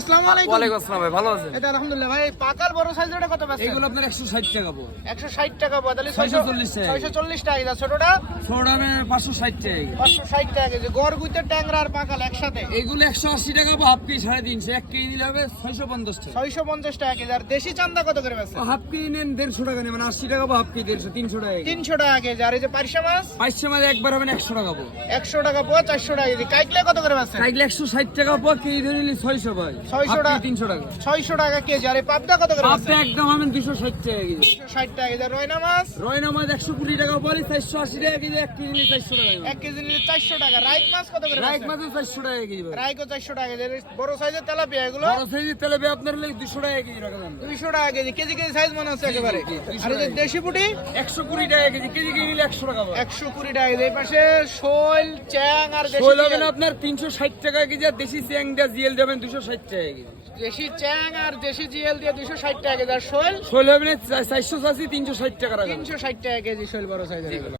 আসসালামু আলাইকুম। ওয়ালাইকুম আসসালাম ভাই, ভালো আছেন? এটা আলহামদুলিল্লাহ ভাই। পাকাল বড় সাইজের কত পাচ্ছেন? এইগুলো আপনার 160 টাকা পড়বে। 160 টাকা বদলে 640 টাকা। 640 টাকা। এটা ছোটটা ছোটটা 560 টাকা। 560 টাকা কেজি। গড় গুইতে ট্যাংরা আর পাকাল একসাথে এইগুলো 180 টাকা বা হাফ কেজি 350, 1 কেজি নিলে হবে 650 টাকা। 650 টাকা কেজি। আর দেশি চান্দা কত করে বেচছেন? হাফ কেজি নেন 150 টাকা নেন, মানে 80 টাকা বা হাফ কেজি 150, 300 টাকা কেজি। 300 টাকা কেজি। আর এই যে পার্শা মাছ 500 মাঝে একবার হবে 100 টাকা পড়বে। 100 টাকা পোয়া, 400 টাকা কেজি। কাইকলে কত করে বেচছেন? কাইলে 160 টাকা পড়বে, কেজি ধরে নিলে 600 ভাই। 600 হাফ টাকা। কেজি 300 টাকা। 600 টাকা কেজি। আর এই পাবদা কত করে আপনি বেচছেন? একদম হবেন 260 টাকা কেজি। 260 টাকা কেজি। আর রয়না মাছ রয়না মাছ 120 টাকা পড়ে, 480 টাকা কেজি, 1 কেজি নিলে 400 টাকা। 1 কেজি নিলে 400 টাকা। রাইক মাছ কত করে রাইক বেচছেন? মাছ 400 টাকা কেজি ভাই। রাইকও 400 টাকা কেজি। আর বড় সাইজের তেলাপিয়া এগুলো বড় সাইজের তেলাপিয়া আপনার হলে 200 টাকা কেজি রাখলাম। 200 টাকা কেজি। কেজি কেজি সাইজ মনে হচ্ছে একেবারে। জি, 200 আর এই যে টাকা। দেশি পুঁটি 120 টাকা কেজি, কেজি কিনে নিলে 100 টাকা পাবে। 120 টাকা কেজি। এই পাশে শোল, চ্যাং আর দেশি শোল হবে জিয়াল। না আপনার 360 টাকা কেজি, আর দেশি চ্যাং দিয়ে জিএল যাবেন 260 টাকা কেজি। দেশি চ্যাং আর দেশি জিএল দিয়ে 260 টাকা কেজি। আর শোল শোল হবে না 480, 360 টাকা রাখা। 360 টাকা কেজি। শোল বড় সাইজের এগুলো।